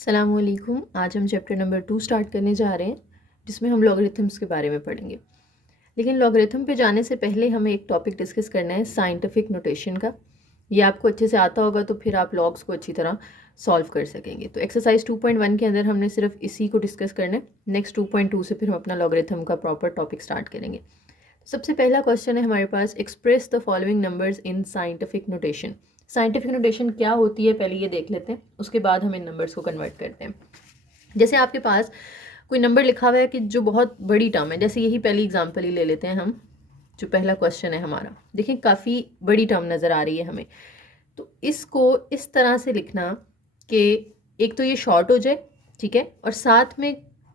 अस्सलामुअलैकुम। आज हम चैप्टर नंबर 2 स्टार्ट करने जा रहे हैं जिसमें हम लॉगरिथम्स के बारे में पढ़ेंगे। लेकिन लॉगरिथम पे जाने से पहले हमें एक टॉपिक डिस्कस करना है साइंटिफिक नोटेशन का। ये आपको अच्छे से आता होगा तो फिर आप लॉग्स को अच्छी तरह सॉल्व कर सकेंगे। तो एक्सरसाइज 2.1 के अंदर हमने सिर्फ इसी को डिस्कस करना है। नेक्स्ट 2.2 से फिर हम अपना लॉगरिथम का प्रॉपर टॉपिक स्टार्ट करेंगे। सबसे पहला क्वेश्चन है हमारे पास, express the following numbers in scientific notation. Scientific notation क्या होती है पहले ये देख लेते हैं, उसके बाद हम इन नंबर्स को कन्वर्ट करते हैं। जैसे आपके पास कोई नंबर लिखा हुआ है कि जो बहुत बड़ी टर्म है, जैसे यही पहली एग्जांपल ही ले लेते हैं हम। जो पहला क्वेश्चन है हमारा, देखिए काफ़ी बड़ी टर्म नज़र आ रही है हमें। तो इसको इस तरह से लिखना कि एक तो ये शॉर्ट हो जाए, ठीक है, और साथ में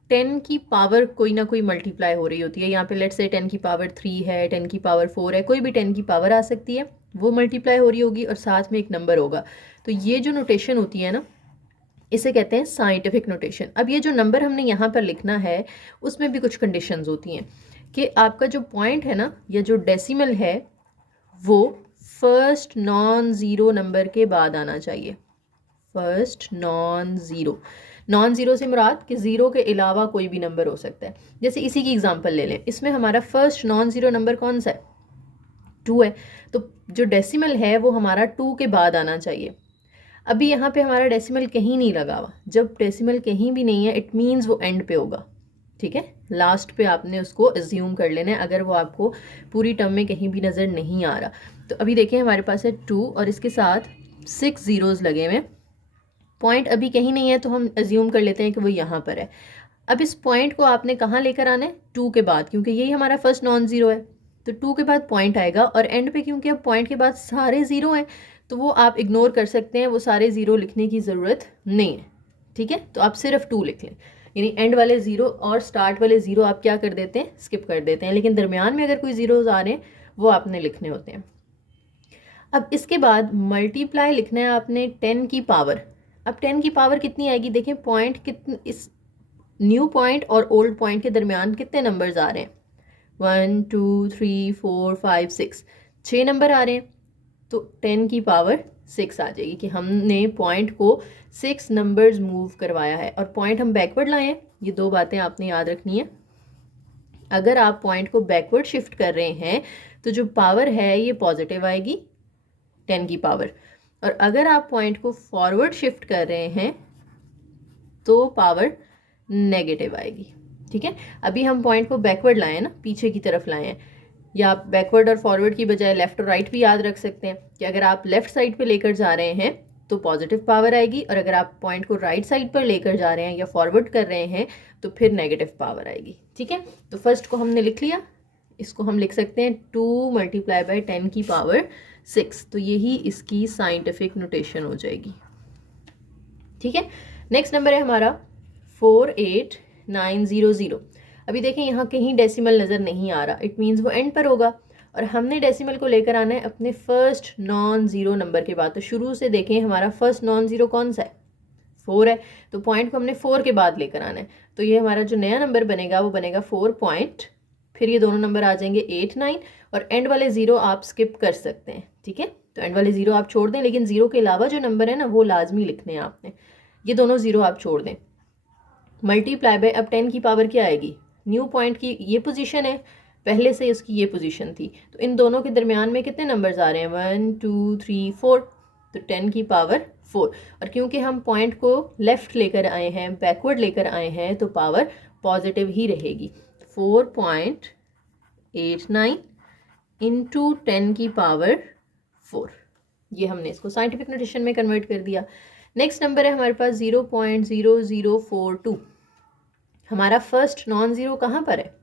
10 की पावर कोई ना कोई मल्टीप्लाई हो रही होती है। यहाँ पे लेट्स से 10 की पावर 3 है, 10 की पावर 4 है, कोई भी 10 की पावर आ सकती है, वो मल्टीप्लाई हो रही होगी और साथ में एक नंबर होगा। तो ये जो नोटेशन होती है ना, इसे कहते हैं साइंटिफिक नोटेशन। अब ये जो नंबर हमने यहाँ पर लिखना है उसमें भी कुछ कंडीशंस होती हैं कि आपका जो पॉइंट है ना या जो डेसिमल है वो फर्स्ट नॉन ज़ीरो नंबर के बाद आना चाहिए। फर्स्ट नॉन ज़ीरो से मुराद कि ज़ीरो के अलावा कोई भी नंबर हो सकता है। जैसे इसी की एग्जांपल ले लें, इसमें हमारा फर्स्ट नॉन ज़ीरो नंबर कौन सा है? 2 है। तो जो डेसिमल है वो हमारा 2 के बाद आना चाहिए। अभी यहाँ पे हमारा डेसिमल कहीं नहीं लगा हुआ। जब डेसिमल कहीं भी नहीं है इट मीन्स वो एंड पे होगा, ठीक है। लास्ट पे आपने उसको एज्यूम कर लेना है अगर वो आपको पूरी टर्म में कहीं भी नज़र नहीं आ रहा। तो अभी देखिए हमारे पास है 2 और इसके साथ 6 ज़ीरोज़ लगे हुए। पॉइंट अभी कहीं नहीं है तो हम एज्यूम कर लेते हैं कि वो यहाँ पर है। अब इस पॉइंट को आपने कहाँ लेकर आना है? 2 के बाद, क्योंकि यही हमारा फर्स्ट नॉन ज़ीरो है। तो 2 के बाद पॉइंट आएगा और एंड पे क्योंकि अब पॉइंट के बाद सारे ज़ीरो हैं तो वो आप इग्नोर कर सकते हैं, वो सारे ज़ीरो लिखने की ज़रूरत नहीं है, ठीक है। तो आप सिर्फ 2 लिख लें, यानी एंड वाले ज़ीरो और स्टार्ट वाले ज़ीरो आप क्या कर देते हैं? स्किप कर देते हैं। लेकिन दरमियान में अगर कोई ज़ीरोज़ आ रहे हैं वो आपने लिखने होते हैं। अब इसके बाद मल्टीप्लाई लिखना है आपने 10 की पावर। अब 10 की पावर कितनी आएगी? देखें पॉइंट कितने, इस न्यू पॉइंट और ओल्ड पॉइंट के दरमियान कितने नंबर्स आ रहे हैं? 1 2 3 4 5 6, 6 नंबर आ रहे हैं। तो 10 की पावर 6 आ जाएगी कि हमने पॉइंट को 6 नंबर्स मूव करवाया है। और पॉइंट हम बैकवर्ड लाए हैं, ये दो बातें आपने याद रखनी है। अगर आप पॉइंट को बैकवर्ड शिफ्ट कर रहे हैं तो जो पावर है ये पॉजिटिव आएगी 10 की पावर, और अगर आप पॉइंट को फॉरवर्ड शिफ्ट कर रहे हैं तो पावर नेगेटिव आएगी, ठीक है। अभी हम पॉइंट को बैकवर्ड लाए हैं ना, पीछे की तरफ लाए हैं, या आप बैकवर्ड और फॉरवर्ड की बजाय लेफ्ट और राइट भी याद रख सकते हैं कि अगर आप लेफ्ट साइड पे लेकर जा रहे हैं तो पॉजिटिव पावर आएगी, और अगर आप पॉइंट को राइट साइड पर लेकर जा रहे हैं या फॉरवर्ड कर रहे हैं तो फिर नेगेटिव पावर आएगी, ठीक है। तो फर्स्ट को हमने लिख लिया, इसको हम लिख सकते हैं 2 मल्टीप्लाई बाय 10 की पावर 6। तो यही इसकी साइंटिफिक नोटेशन हो जाएगी, ठीक है। नेक्स्ट नंबर है हमारा 48900। अभी देखें यहाँ कहीं डेसिमल नज़र नहीं आ रहा, इट मीन्स वो एंड पर होगा, और हमने डेसिमल को लेकर आना है अपने फर्स्ट नॉन ज़ीरो नंबर के बाद। तो शुरू से देखें हमारा फर्स्ट नॉन ज़ीरो कौन सा है? 4 है। तो पॉइंट को हमने 4 के बाद लेकर आना है। तो ये हमारा जो नया नंबर बनेगा वो बनेगा 4 पॉइंट, फिर ये दोनों नंबर आ जाएंगे 8 9, और एंड वाले ज़ीरो आप स्किप कर सकते हैं, ठीक है। तो एंड वाले ज़ीरो आप छोड़ दें, लेकिन ज़ीरो के अलावा जो नंबर है ना वो लाजमी लिखने हैं आपने। ये दोनों ज़ीरो आप छोड़ दें। मल्टीप्लाई बाय, अब 10 की पावर क्या आएगी? न्यू पॉइंट की ये पोजीशन है, पहले से उसकी ये पोजीशन थी, तो इन दोनों के दरमियान में कितने नंबर्स आ रहे हैं? 1 2 3 4। तो 10 की पावर 4, और क्योंकि हम पॉइंट को लेफ्ट लेकर आए हैं, बैकवर्ड लेकर आए हैं, तो पावर पॉजिटिव ही रहेगी। 4.89 इंटू 10 की पावर 4। ये हमने इसको साइंटिफिक नोटेशन में कन्वर्ट कर दिया। नेक्स्ट नंबर है हमारे पास 0.0042। हमारा फर्स्ट नॉन ज़ीरो कहाँ पर है?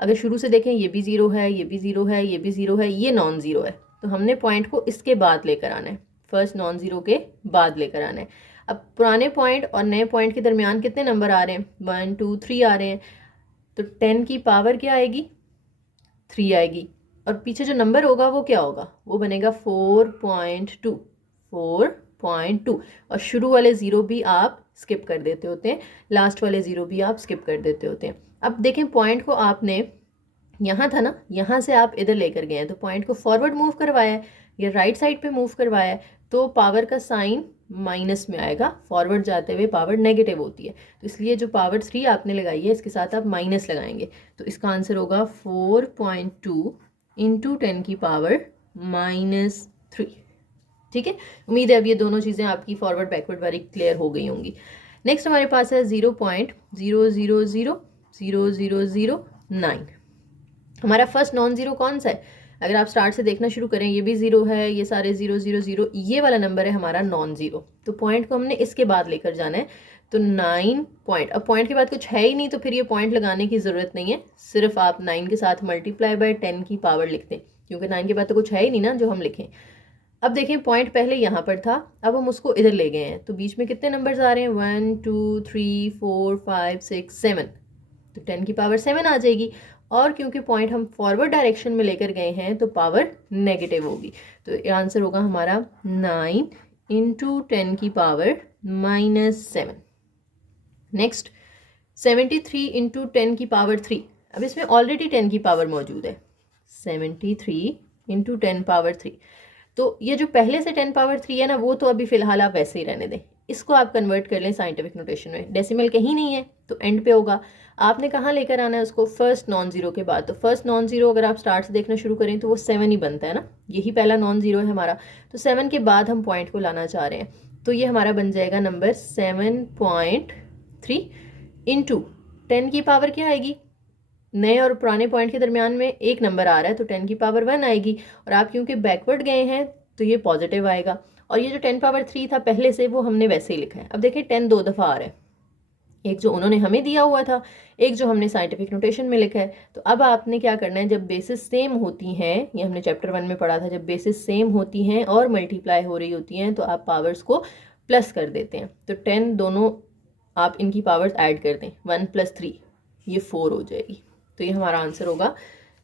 अगर शुरू से देखें ये भी ज़ीरो है, ये भी ज़ीरो है, ये भी ज़ीरो है, ये नॉन ज़ीरो है। तो हमने पॉइंट को इसके बाद लेकर आना है, फर्स्ट नॉन ज़ीरो के बाद लेकर आना है। अब पुराने पॉइंट और नए पॉइंट के दरमियान कितने नंबर आ रहे हैं? 1 2 3 आ रहे हैं। तो 10 की पावर क्या आएगी? 3 आएगी, और पीछे जो नंबर होगा वो क्या होगा? वो बनेगा 4.2। 4.2, और शुरू वाले ज़ीरो भी आप स्किप कर देते होते हैं, लास्ट वाले ज़ीरो भी आप स्किप कर देते होते हैं। अब देखें पॉइंट को आपने यहाँ था ना, यहाँ से आप इधर लेकर गए हैं, तो पॉइंट को फॉरवर्ड मूव करवाया है या राइट साइड पे मूव करवाया है, तो पावर का साइन माइनस में आएगा, फॉरवर्ड जाते हुए पावर नेगेटिव होती है, तो इसलिए जो पावर 3 आपने लगाई है इसके साथ आप माइनस लगाएंगे, तो इसका आंसर होगा 4.2 इंटू 10 की पावर -3। ठीक है, उम्मीद है अब ये दोनों चीज़ें आपकी फॉरवर्ड बैकवर्ड वाली क्लियर हो गई होंगी। नेक्स्ट हमारे पास है 0.000009। हमारा फर्स्ट नॉन ज़ीरो कौन सा है? अगर आप स्टार्ट से देखना शुरू करें, ये भी ज़ीरो है, ये सारे 000, ये वाला नंबर है हमारा नॉन ज़ीरो, तो पॉइंट को हमने इसके बाद लेकर जाना है। तो 9 पॉइंट, अब पॉइंट के बाद कुछ है ही नहीं तो फिर ये पॉइंट लगाने की ज़रूरत नहीं है, सिर्फ आप 9 के साथ मल्टीप्लाई बाय 10 की पावर लिखते हैं, क्योंकि 9 के बाद तो कुछ है ही नहीं ना जो हम लिखें। अब देखें पॉइंट पहले यहाँ पर था, अब हम उसको इधर ले गए हैं, तो बीच में कितने नंबर्स आ रहे हैं? 1 2 3 4 5 6 7, तो 10 की पावर 7 आ जाएगी। और क्योंकि पॉइंट हम फॉरवर्ड डायरेक्शन में लेकर गए हैं तो पावर नेगेटिव होगी, तो आंसर होगा हमारा 9 इंटू 10 की पावर -7। नेक्स्ट 73 इंटू 10 की पावर 3। अब इसमें ऑलरेडी 10 की पावर मौजूद है, 73 इंटू 10 पावर 3, तो ये जो पहले से 10 पावर 3 है ना, वो तो अभी फ़िलहाल आप वैसे ही रहने दें, इसको आप कन्वर्ट कर लें साइंटिफिक नोटेशन में। डेसिमल कहीं नहीं है तो एंड पे होगा, आपने कहाँ लेकर आना है उसको? फर्स्ट नॉन ज़ीरो के बाद। तो फर्स्ट नॉन ज़ीरो अगर आप स्टार्ट से देखना शुरू करें तो वो 7 ही बनता है ना, यही पहला नॉन ज़ीरो है हमारा, तो 7 के बाद हम पॉइंट को लाना चाह रहे हैं, तो ये हमारा बन जाएगा नंबर 7.3 इंटू 10 की पावर क्या आएगी? नए और पुराने पॉइंट के दरमियान में एक नंबर आ रहा है तो 10 की पावर 1 आएगी, और आप क्योंकि बैकवर्ड गए हैं तो ये पॉजिटिव आएगा, और ये जो 10 पावर 3 था पहले से वो हमने वैसे ही लिखा है। अब देखिए 10 दो दफ़ा आ रहा है, एक जो उन्होंने हमें दिया हुआ था, एक जो हमने साइंटिफिक नोटेशन में लिखा है। तो अब आपने क्या करना है, जब बेसिस सेम होती हैं, ये हमने चैप्टर 1 में पढ़ा था, जब बेसिस सेम होती हैं और मल्टीप्लाई हो रही होती हैं तो आप पावर्स को प्लस कर देते हैं। तो 10 दोनों आप इनकी पावर्स ऐड कर दें, 1 + 3 ये 4 हो जाएगी, तो ये हमारा आंसर होगा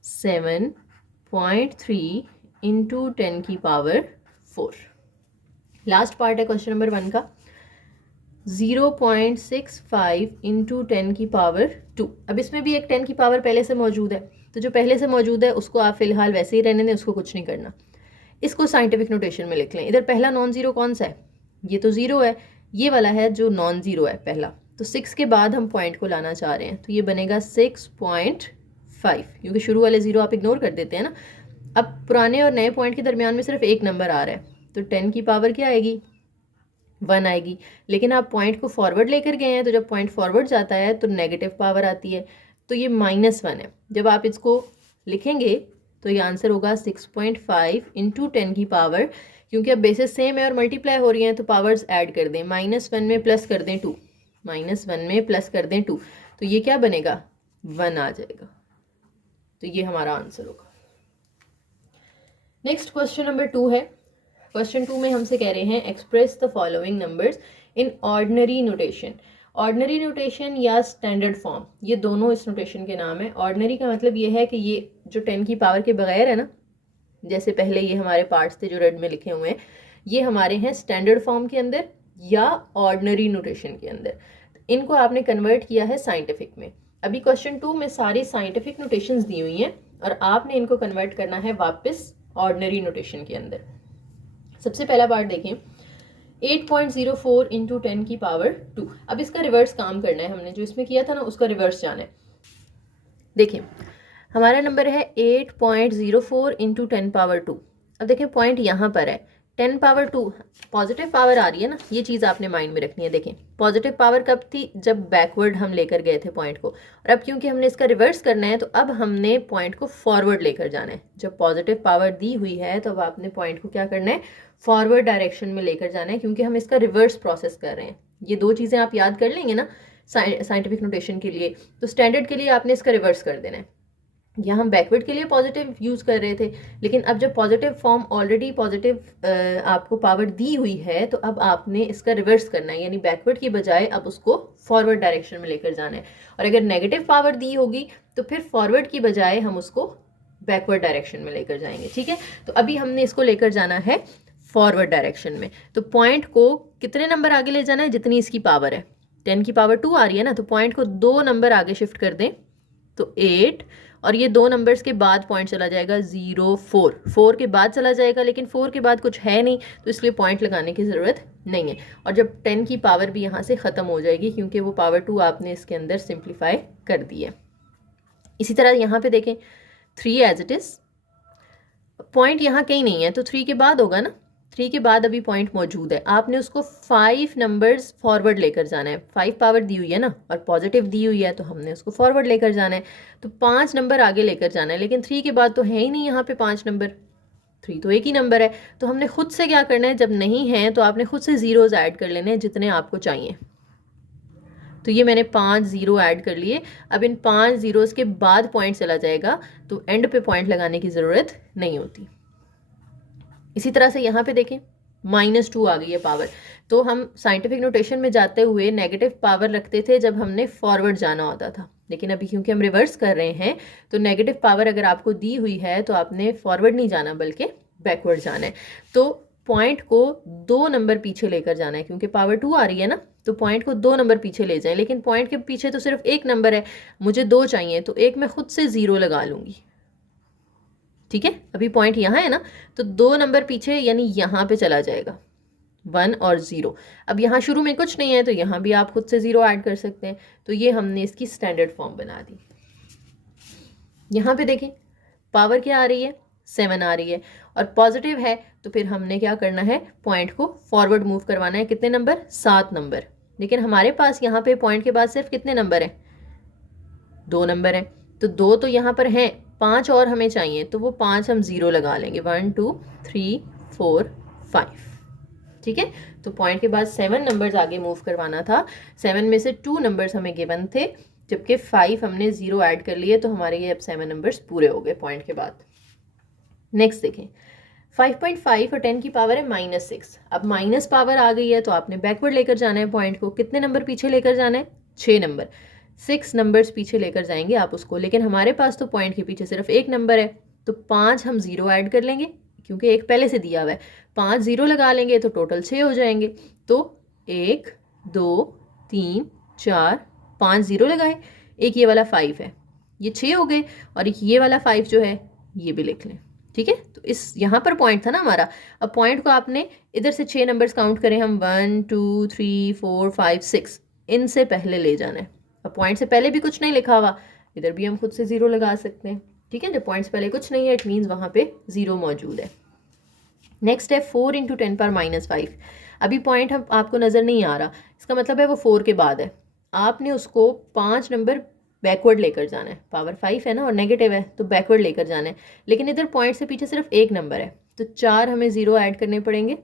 7.3 इंटू 10 की पावर 4। लास्ट पार्ट है क्वेश्चन नंबर 1 का, 0.65 इंटू 10 की पावर 2। अब इसमें भी एक 10 की पावर पहले से मौजूद है, तो जो पहले से मौजूद है उसको आप फिलहाल वैसे ही रहने दें, उसको कुछ नहीं करना, इसको साइंटिफिक नोटेशन में लिख लें। इधर पहला नॉन ज़ीरो कौन सा है? ये तो ज़ीरो है, ये वाला है जो नॉन ज़ीरो है पहला, तो 6 के बाद हम पॉइंट को लाना चाह रहे हैं, तो ये बनेगा 6.5, क्योंकि शुरू वाले ज़ीरो आप इग्नोर कर देते हैं ना। अब पुराने और नए पॉइंट के दरमियान में सिर्फ एक नंबर आ रहा है, तो 10 की पावर क्या आएगी? 1 आएगी, लेकिन आप पॉइंट को फॉरवर्ड लेकर गए हैं, तो जब पॉइंट फॉरवर्ड जाता है तो नेगेटिव पावर आती है, तो ये -1 है। जब आप इसको लिखेंगे तो ये आंसर होगा 6.5 इंटू 10 की पावर, क्योंकि अब बेसिस सेम है और मल्टीप्लाई हो रही हैं तो पावर्स ऐड कर दें, -1 में प्लस कर दें 2, -1 में प्लस कर दें 2, तो ये क्या बनेगा? 1 आ जाएगा, तो ये हमारा आंसर होगा। नेक्स्ट क्वेश्चन नंबर 2 है। क्वेश्चन 2 में हमसे कह रहे हैं express the following numbers in ordinary notation. Ordinary notation या स्टैंडर्ड फॉर्म, ये दोनों इस नोटेशन के नाम है। ऑर्डिनरी का मतलब ये है कि ये जो 10 की पावर के बगैर है ना, जैसे पहले ये हमारे पार्ट्स थे जो रेड में लिखे हुए हैं, ये हमारे हैं स्टैंडर्ड फॉर्म के अंदर या ऑर्डिनरी नोटेशन के अंदर। इनको आपने कन्वर्ट किया है साइंटिफिक में। अभी क्वेश्चन 2 में सारी साइंटिफिक नोटेशंस दी हुई हैं और आपने इनको कन्वर्ट करना है वापस ऑर्डिनरी नोटेशन के अंदर। सबसे पहला पार्ट देखें, 8.04 इंटू 10 की पावर 2। अब इसका रिवर्स काम करना है, हमने जो इसमें किया था ना उसका रिवर्स जाना है। देखिए हमारा नंबर है 8.04 इंटू 10 पावर 2। अब देखें पॉइंट यहाँ पर है, 10 पावर 2 पॉजिटिव पावर आ रही है ना, ये चीज़ आपने माइंड में रखनी है। देखें पॉजिटिव पावर कब थी? जब बैकवर्ड हम लेकर गए थे पॉइंट को, और अब क्योंकि हमने इसका रिवर्स करना है तो अब हमने पॉइंट को फॉरवर्ड लेकर जाना है। जब पॉजिटिव पावर दी हुई है तो अब आपने पॉइंट को क्या करना है? फॉरवर्ड डायरेक्शन में लेकर जाना है, क्योंकि हम इसका रिवर्स प्रोसेस कर रहे हैं। ये दो चीज़ें आप याद कर लेंगे ना साइंटिफिक नोटेशन के लिए, तो स्टैंडर्ड के लिए आपने इसका रिवर्स कर देना है। यहाँ हम बैकवर्ड के लिए पॉजिटिव यूज़ कर रहे थे, लेकिन अब जब पॉजिटिव फॉर्म ऑलरेडी पॉजिटिव आपको पावर दी हुई है तो अब आपने इसका रिवर्स करना है, यानी बैकवर्ड की बजाय अब उसको फॉरवर्ड डायरेक्शन में लेकर जाना है। और अगर नेगेटिव पावर दी होगी तो फिर फॉरवर्ड की बजाय हम उसको बैकवर्ड डायरेक्शन में लेकर जाएंगे। ठीक है, तो अभी हमने इसको लेकर जाना है फॉरवर्ड डायरेक्शन में। तो पॉइंट को कितने नंबर आगे ले जाना है? जितनी इसकी पावर है। 10 की पावर 2 आ रही है ना, तो पॉइंट को 2 नंबर आगे शिफ्ट कर दें तो 8, और ये दो नंबर्स के बाद पॉइंट चला जाएगा 0 4, 4 के बाद चला जाएगा, लेकिन 4 के बाद कुछ है नहीं तो इसलिए पॉइंट लगाने की ज़रूरत नहीं है। और जब 10 की पावर भी यहाँ से ख़त्म हो जाएगी क्योंकि वो पावर 2 आपने इसके अंदर सिंप्लीफाई कर दी है। इसी तरह यहाँ पे देखें 3 एज इट इज़, पॉइंट यहाँ कहीं नहीं है तो 3 के बाद होगा ना, 3 के बाद अभी पॉइंट मौजूद है, आपने उसको 5 नंबर्स फॉरवर्ड लेकर जाना है। 5 पावर दी हुई है ना और पॉजिटिव दी हुई है तो हमने उसको फॉरवर्ड लेकर जाना है, तो 5 नंबर आगे लेकर जाना है। लेकिन 3 के बाद तो है ही नहीं यहाँ पे 5 नंबर, 3 तो एक ही नंबर है। तो हमने खुद से क्या करना है, जब नहीं है तो आपने खुद से ज़ीरोज़ ऐड कर लेने हैं जितने आपको चाहिए। तो ये मैंने 5 ज़ीरो ऐड कर लिए। अब इन 5 ज़ीरोज़ के बाद पॉइंट चला जाएगा तो एंड पे पॉइंट लगाने की ज़रूरत नहीं होती। इसी तरह से यहाँ पे देखें -2 आ गई है पावर, तो हम साइंटिफिक नोटेशन में जाते हुए नेगेटिव पावर रखते थे जब हमने फॉरवर्ड जाना होता था, लेकिन अभी क्योंकि हम रिवर्स कर रहे हैं तो नेगेटिव पावर अगर आपको दी हुई है तो आपने फॉरवर्ड नहीं जाना बल्कि बैकवर्ड जाना है। तो पॉइंट को 2 नंबर पीछे लेकर जाना है, क्योंकि पावर 2 आ रही है ना, तो पॉइंट को 2 नंबर पीछे ले जाएं। लेकिन पॉइंट के पीछे तो सिर्फ एक नंबर है, मुझे 2 चाहिए, तो एक मैं खुद से 0 लगा लूँगी। ठीक है, अभी पॉइंट यहाँ है ना, तो 2 नंबर पीछे यानी यहाँ पे चला जाएगा 1 और 0। अब यहाँ शुरू में कुछ नहीं है तो यहाँ भी आप खुद से 0 ऐड कर सकते हैं। तो ये हमने इसकी स्टैंडर्ड फॉर्म बना दी। यहाँ पे देखें पावर क्या आ रही है, 7 आ रही है और पॉजिटिव है, तो फिर हमने क्या करना है, पॉइंट को फॉरवर्ड मूव करवाना है। कितने नंबर, 7 नंबर। लेकिन हमारे पास यहाँ पे पॉइंट के बाद सिर्फ कितने नंबर हैं, 2 नंबर हैं, तो 2 तो यहाँ पर हैं, 5 और हमें चाहिए, तो वो 5 हम 0 लगा लेंगे। 1 2 3 4 5। ठीक है, तो पॉइंट के बाद 7 नंबर्स आगे मूव करवाना था। 7 में से 2 नंबर्स हमें गिवन थे, जबकि 5 हमने 0 ऐड कर लिए, तो हमारे ये अब 7 नंबर्स पूरे हो गए पॉइंट के बाद। नेक्स्ट देखें 5.5 और 10 की पावर है -6। अब माइनस पावर आ गई है तो आपने बैकवर्ड लेकर जाना है पॉइंट को। कितने नंबर पीछे लेकर जाना है, 6 नंबर, 6 नंबर्स पीछे लेकर जाएंगे आप उसको। लेकिन हमारे पास तो पॉइंट के पीछे सिर्फ एक नंबर है, तो 5 हम 0 ऐड कर लेंगे क्योंकि एक पहले से दिया हुआ है। 5 0 लगा लेंगे तो टोटल 6 हो जाएंगे। तो 1 2 3 4 5 0 लगाए, एक ये वाला 5 है, ये 6 हो गए, और एक ये वाला 5 जो है ये भी लिख लें। ठीक है, तो इस यहाँ पर पॉइंट था ना हमारा। अब पॉइंट को आपने इधर से 6 नंबर्स काउंट करें हम, 1 2 3 4 5 6, इनसे पहले ले जाना है। अब पॉइंट से पहले भी कुछ नहीं लिखा हुआ, इधर भी हम खुद से 0 लगा सकते हैं। ठीक है, जब पॉइंट से पहले कुछ नहीं है इट मीन्स वहाँ पे 0 मौजूद है। नेक्स्ट है 4 × 10⁻⁵। अभी पॉइंट हम आपको नज़र नहीं आ रहा, इसका मतलब है वो 4 के बाद है। आपने उसको 5 नंबर बैकवर्ड लेकर जाना है, पावर 5 है ना और नेगेटिव है तो बैकवर्ड लेकर जाना है। लेकिन इधर पॉइंट से पीछे सिर्फ एक नंबर है, तो 4 हमें 0 ऐड करने पड़ेंगे,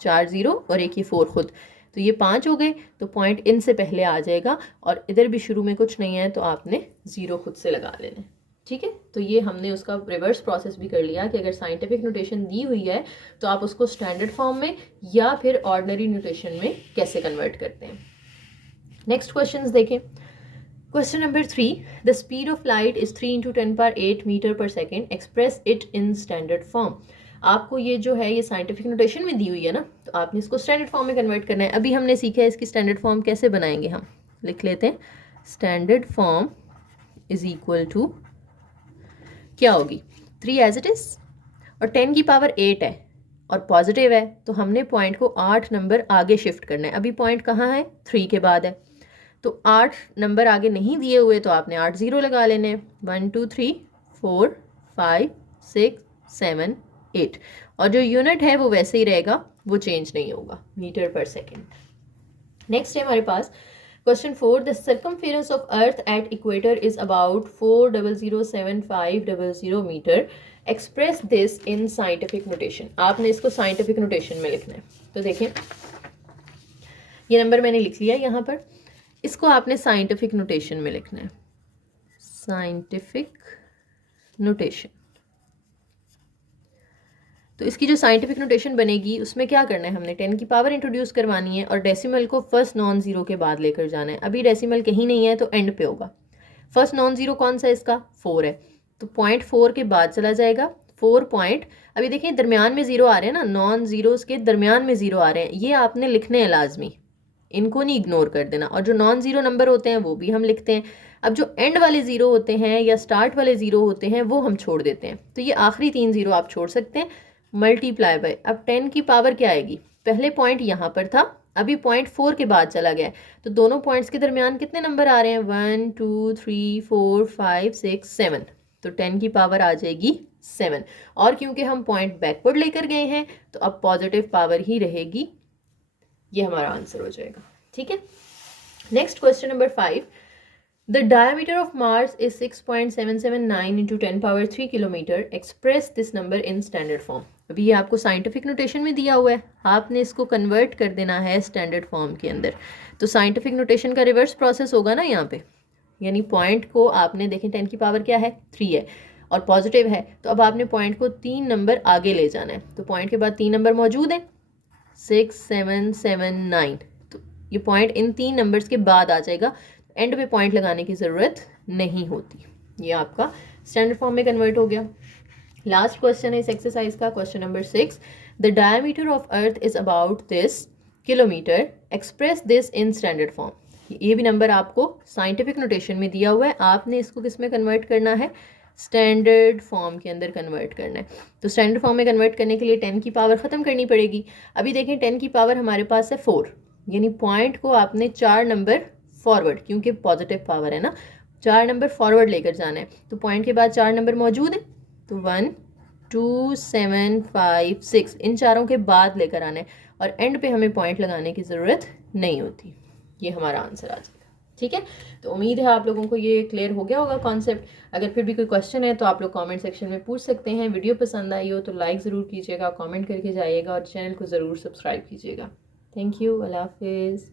4 0 और एक ये 4 खुद, तो ये 5 हो गए। तो पॉइंट इनसे पहले आ जाएगा, और इधर भी शुरू में कुछ नहीं है तो आपने 0 खुद से लगा लेना है। ठीक है, तो ये हमने उसका रिवर्स प्रोसेस भी कर लिया कि अगर साइंटिफिक नोटेशन दी हुई है तो आप उसको स्टैंडर्ड फॉर्म में या फिर ऑर्डिनरी नोटेशन में कैसे कन्वर्ट करते हैं। नेक्स्ट क्वेश्चंस देखें। Question number 3, the speed of light is 3 × 10⁸ metre per second, express it in standard form. आपको ये जो है ये साइंटिफिक नोटेशन में दी हुई है ना, तो आपने इसको स्टैंडर्ड फॉर्म में कन्वर्ट करना है। अभी हमने सीखा है इसकी स्टैंडर्ड फॉर्म कैसे बनाएंगे, हम लिख लेते हैं। Standard form is equal to क्या होगी, 3 एज इट इज़, और 10 की पावर 8 है और पॉजिटिव है, तो हमने पॉइंट को 8 नंबर आगे शिफ्ट करना है। अभी पॉइंट कहाँ है, 3 के बाद है, तो 8 नंबर आगे नहीं दिए हुए तो आपने 8 0 लगा लेने हैं। 1 2 3 4 5 6 7 8, और जो यूनिट है वो वैसे ही रहेगा, वो चेंज नहीं होगा, मीटर पर सेकेंड। नेक्स्ट है हमारे पास question 4, the circumference of earth at equator is about 4,007,500 metre, express this in scientific notation. आपने इसको साइंटिफिक नोटेशन में लिखना है। तो देखें ये नंबर मैंने लिख लिया यहाँ पर, इसको आपने साइंटिफिक नोटेशन में लिखना है। साइंटिफिक नोटेशन, तो इसकी जो साइंटिफिक नोटेशन बनेगी उसमें क्या करना है, हमने 10 की पावर इंट्रोड्यूस करवानी है और डेसिमल को फर्स्ट नॉन ज़ीरो के बाद लेकर जाना है। अभी डेसिमल कहीं नहीं है तो एंड पे होगा। फर्स्ट नॉन ज़ीरो कौन सा है इसका, 4 है, तो पॉइंट 4 के बाद चला जाएगा। 4 पॉइंट, अभी देखिए दरमियान में 0 आ रहे हैं ना, नॉन ज़ीरोज़ के दरमियान में 0 आ रहे हैं, ये आपने लिखने हैं लाजमी, इनको नहीं इग्नोर कर देना। और जो नॉन ज़ीरो नंबर होते हैं वो भी हम लिखते हैं। अब जो एंड वाले ज़ीरो होते हैं या स्टार्ट वाले ज़ीरो होते हैं वो हम छोड़ देते हैं, तो ये आखिरी 3 ज़ीरो आप छोड़ सकते हैं, मल्टीप्लाई बाय, अब 10 की पावर क्या आएगी, पहले पॉइंट यहाँ पर था, अभी पॉइंट 4 के बाद चला गया है, तो दोनों पॉइंट्स के दरमियान कितने नंबर आ रहे हैं, 1 2 3 4 5 6 7, तो 10 की पावर आ जाएगी 7, और क्योंकि हम पॉइंट बैकवर्ड लेकर गए हैं तो अब पॉजिटिव पावर ही रहेगी, ये हमारा आंसर हो जाएगा। ठीक है, next question number 5, the diameter of Mars is 6.779 into 10 power 3 kilometre, express this number in standard form. अभी ये आपको साइंटिफिक नोटेशन में दिया हुआ है, आपने इसको कन्वर्ट कर देना है स्टैंडर्ड फॉर्म के अंदर। तो साइंटिफिक नोटेशन का रिवर्स प्रोसेस होगा ना यहाँ पे, यानी पॉइंट को आपने देखें 10 की पावर क्या है 3 है और पॉजिटिव है, तो अब आपने पॉइंट को 3 नंबर आगे ले जाना है, तो पॉइंट के बाद 3 नंबर मौजूद है 6 7 7 9, तो ये पॉइंट इन 3 नंबर्स के बाद आ जाएगा, एंड पे पॉइंट लगाने की ज़रूरत नहीं होती, ये आपका स्टैंडर्ड फॉर्म में कन्वर्ट हो गया। लास्ट क्वेश्चन है इस एक्सरसाइज का, question number 6, the diameter of earth is about this kilometre, express this in standard form. ये भी नंबर आपको साइंटिफिक नोटेशन में दिया हुआ है, आपने इसको किस में कन्वर्ट करना है, स्टैंडर्ड फॉर्म के अंदर कन्वर्ट करना है। तो स्टैंडर्ड फॉर्म में कन्वर्ट करने के लिए 10 की पावर ख़त्म करनी पड़ेगी। अभी देखें 10 की पावर हमारे पास है 4, यानी पॉइंट को आपने 4 नंबर फॉरवर्ड, क्योंकि पॉजिटिव पावर है ना, 4 नंबर फॉरवर्ड लेकर जाना है, तो पॉइंट के बाद 4 नंबर मौजूद है, तो 1 2 7 5 6 इन चारों के बाद लेकर आना है, और एंड पे हमें पॉइंट लगाने की ज़रूरत नहीं होती, ये हमारा आंसर आ जाएगा। ठीक है, तो उम्मीद है आप लोगों को ये क्लियर हो गया होगा कॉन्सेप्ट। अगर फिर भी कोई क्वेश्चन है तो आप लोग कमेंट सेक्शन में पूछ सकते हैं। वीडियो पसंद आई हो तो लाइक ज़रूर कीजिएगा, कमेंट करके जाइएगा और चैनल को ज़रूर सब्सक्राइब कीजिएगा। थैंक यू, अल्लाह हाफिज़।